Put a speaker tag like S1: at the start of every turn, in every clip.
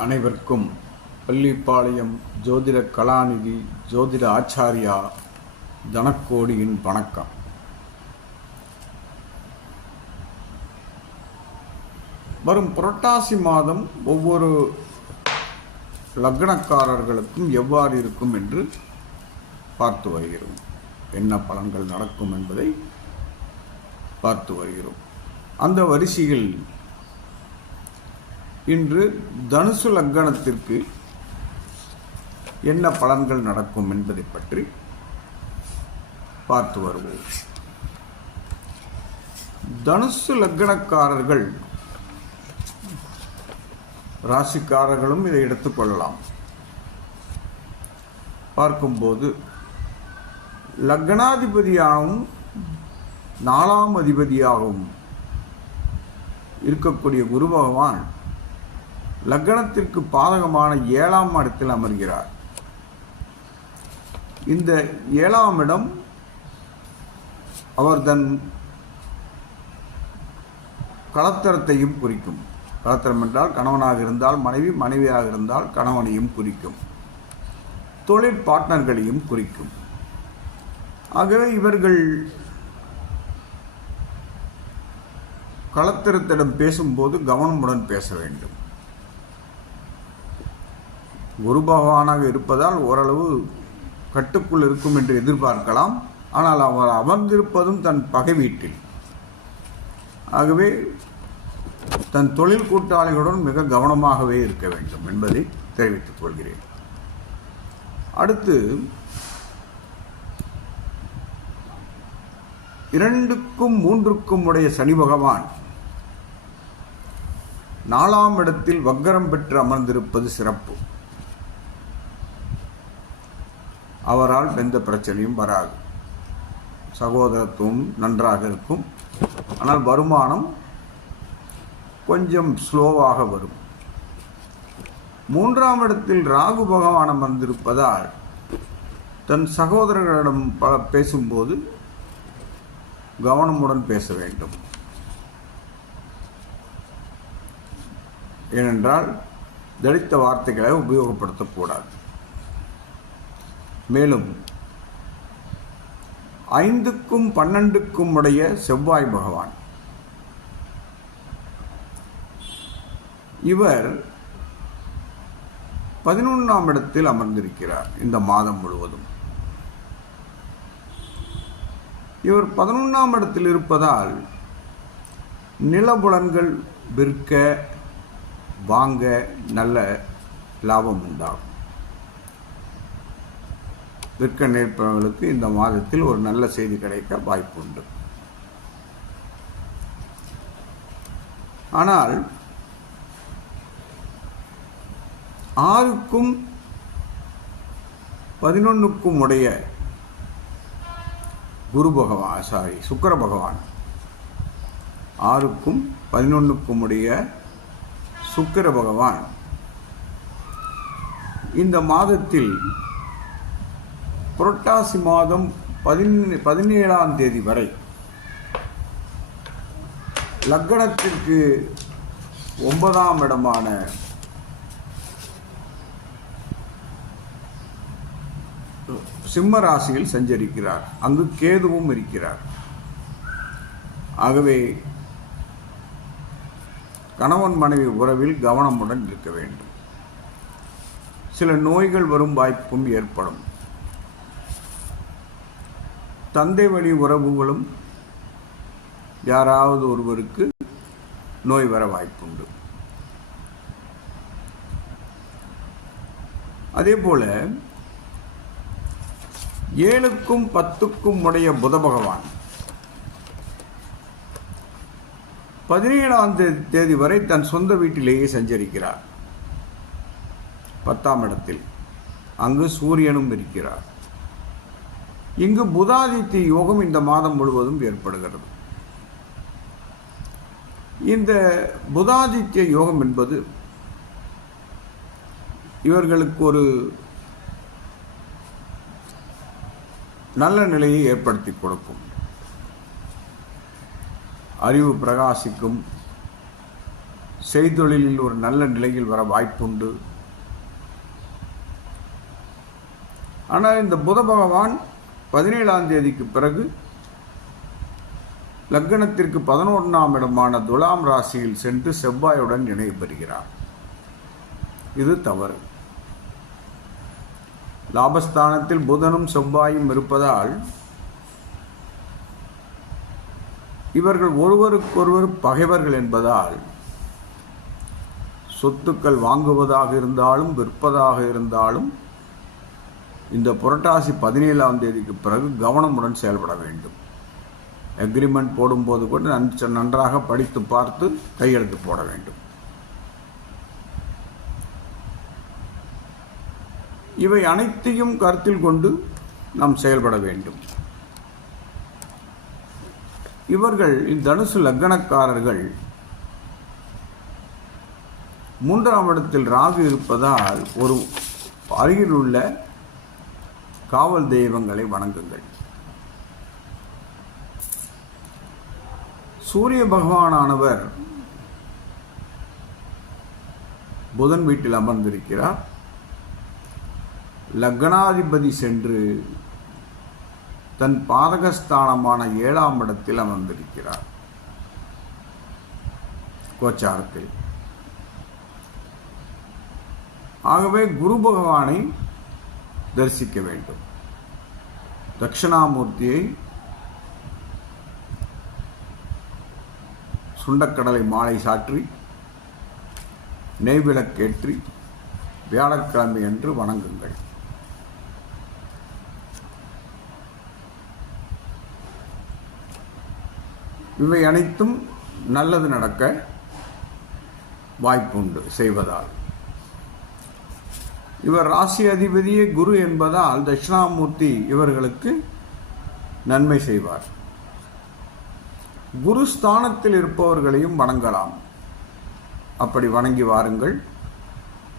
S1: அனைவருக்கும் பள்ளிப்பாளையம் ஜோதிட கலாநிதி ஜோதிட ஆச்சாரியா தனக்கோடியின் வணக்கம். வரும் புரட்டாசி மாதம் ஒவ்வொரு லக்னக்காரர்களுக்கும் எவ்வாறு இருக்கும் என்று பார்த்து வருகிறோம். என்ன பலன்கள் நடக்கும் என்பதை பார்த்து வருகிறோம். அந்த வரிசையில் இன்று தனுசு லக்கணத்திற்கு என்ன பலன்கள் நடக்கும் என்பதை பற்றி பார்த்து வருவோம். தனுசு லக்கணக்காரர்கள் ராசிக்காரர்களும் இதை எடுத்துக்கொள்ளலாம் பார்க்கும்போது லக்னாதிபதியாகவும் நாலாம் அதிபதியாகவும் இருக்கக்கூடிய குரு பகவான் லக்னத்திற்கு பாதகமான ஏழாம் இடத்தில் அமர்கிறார். இந்த ஏழாம் இடம் அவர் தன் கலத்தரத்தையும் குறிக்கும். கலத்தரம் என்றால் கணவனாக இருந்தால் மனைவி மனைவியாக இருந்தால் கணவனையும் குறிக்கும். தொழில் பார்ட்னர்களையும் குறிக்கும். ஆகவே இவர்கள் கலத்திரத்திடம் பேசும்போது கவனமுடன் பேச வேண்டும். குரு பகவானாக இருப்பதால் ஓரளவு கட்டுக்குள் இருக்கும் என்று எதிர்பார்க்கலாம். ஆனால் அவர் அமர்ந்திருப்பதும் தன் பகை வீட்டில். ஆகவே தன் தொழில் கூட்டாளிகளுடன் மிக கவனமாகவே இருக்க வேண்டும் என்பதை தெரிவித்துக் கொள்கிறேன். அடுத்து இரண்டுக்கும் மூன்றுக்கும் உடைய சனி பகவான் நாலாம் இடத்தில் வக்கரம் பெற்று அமர்ந்திருப்பது சிறப்பு. அவரால் எந்த பிரச்சனையும் வராது. சகோதரத்துவம் நன்றாக இருக்கும். ஆனால் வருமானம் கொஞ்சம் ஸ்லோவாக வரும். மூன்றாம் இடத்தில் ராகு பகவான் அமர்ந்திருப்பதால் தன் சகோதரர்களிடம் பல பேசும்போது கவனமுடன் பேச வேண்டும். ஏனென்றால் தலித்த வார்த்தைகளை உபயோகப்படுத்தக்கூடாது. மேலும் ஐந்துக்கும் பன்னெண்டுக்கும் உடைய செவ்வாய் பகவான். இவர் பதினொன்றாம் இடத்தில் அமர்ந்திருக்கிறார் இந்த மாதம் முழுவதும். இவர் பதினொன்றாம் இடத்தில் இருப்பதால் நிலபுலன்கள் விற்க வாங்க நல்ல லாபம் உண்டாகும். விற்க நிற்பவர்களுக்கு இந்த மாதத்தில் ஒரு நல்ல செய்தி கிடைக்க வாய்ப்பு உண்டு ஆனால் ஆறுக்கும் பதினொன்றுக்கும் உடைய குரு பகவான் சாரி சுக்கர பகவான் ஆறுக்கும் பதினொன்றுக்கும் உடைய சுக்கர பகவான் இந்த மாதத்தில் புரட்டாசி மாதம் பதினே பதினேழாம் தேதி வரை லக்கணத்திற்கு ஒன்பதாம் இடமான சிம்ம ராசியில் சஞ்சரிக்கிறார். அங்கு கேதுவும் இருக்கிறார். ஆகவே கணவன் மனைவி உறவில் கவனமுடன் இருக்க வேண்டும். சில நோய்கள் வரும் வாய்ப்பும் ஏற்படும். தந்தை வழி உறவுகளும் யாராவது ஒருவருக்கு நோய் வர வாய்ப்புண்டு. அதே போல ஏழுக்கும் பத்துக்கும் உடைய புத பகவான் பதினேழாம் தேதி தேதி வரை தன் சொந்த வீட்டிலேயே சஞ்சரிக்கிறார். பத்தாம் இடத்தில் அங்கு சூரியனும் இருக்கிறார். இங்கு புதாதித்ய யோகம் இந்த மாதம் முழுவதும் ஏற்படுகிறது. இந்த புதாதித்ய யோகம் என்பது இவர்களுக்கு ஒரு நல்ல நிலையை ஏற்படுத்தி கொடுக்கும். அறிவு பிரகாசிக்கும். செய்தொழிலில் ஒரு நல்ல நிலையில் வர வாய்ப்புண்டு. ஆனால் இந்த புத பகவான் பதினேழாம் தேதிக்கு பிறகு லக்னத்திற்கு பதினொன்றாம் இடமான துலாம் ராசியில் சென்று செவ்வாயுடன் இணைவு பெறுகிறார். இது தவறு. லாபஸ்தானத்தில் புதனும் செவ்வாயும் இருப்பதால் இவர்கள் ஒருவருக்கொருவர் பகைவர்கள் என்பதால் சொத்துக்கள் வாங்குவதாக இருந்தாலும் விற்பதாக இருந்தாலும் இந்த புரட்டாசி பதினேழாம் தேதிக்கு பிறகு கவனமுடன் செயல்பட வேண்டும். அக்ரிமெண்ட் போடும்போது கூட நன்- நன்றாக படித்து பார்த்து கையெழுத்து போட வேண்டும். இவை அனைத்தையும் கருத்தில் கொண்டு நாம் செயல்பட வேண்டும். இவர்கள் இந்த தனுசு லக்கணக்காரர்கள் மூன்றாம் இடத்தில் ராகு இருப்பதால் ஒரு அருகில் உள்ள காவல் தெய்வங்களை வணங்குங்கள். சூரிய பகவானானவர் புதன் வீட்டில் அமர்ந்திருக்கிறார். லக்னாதிபதி சென்று தன் பாதகஸ்தானமான ஏழாம் இடத்தில் அமர்ந்திருக்கிறார். கோச்சாரத்தில். ஆகவே குரு பகவானை தரிசிக்க வேண்டும் தட்சிணாமூர்த்தியை சுண்டக்கடலை மாலை சாற்றி நெய்விளக்கேற்றி வியாழக்கிழமை என்று வணங்குங்கள். இவை அனைத்தும் நல்லது நடக்க வாய்ப்புண்டு செய்வதால். இவர் ராசி அதிபதியே குரு என்பதால் தட்சிணாமூர்த்தி இவர்களுக்கு நன்மை செய்வார். குரு ஸ்தானத்தில் இருப்பவர்களையும் வணங்கலாம். அப்படி வணங்கி வாருங்கள்.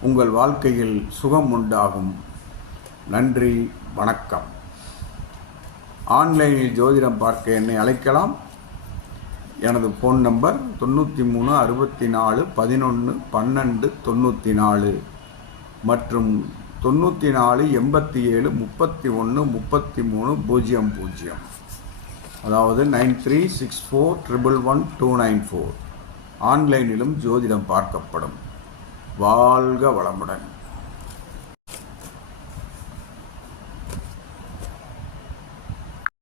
S1: உங்கள் வாழ்க்கையில் சுகம் உண்டாகும். நன்றி வணக்கம். ஆன்லைனில் ஜோதிடம் பார்க்க என்னை அழைக்கலாம். எனது ஃபோன் நம்பர் தொண்ணூற்றி மூணு அறுபத்தி நாலு பதினொன்று பன்னெண்டு தொண்ணூற்றி நாலு. மற்றும் தொண்ணூற்றி நாலு எண்பத்தி ஏழு முப்பத்தி ஒன்று முப்பத்தி மூணு பூஜ்ஜியம் பூஜ்ஜியம். அதாவது nine three six four triple one two nine four. ஆன்லைனிலும் ஜோதிடம் பார்க்கப்படும். வாழ்க வளமுடன்.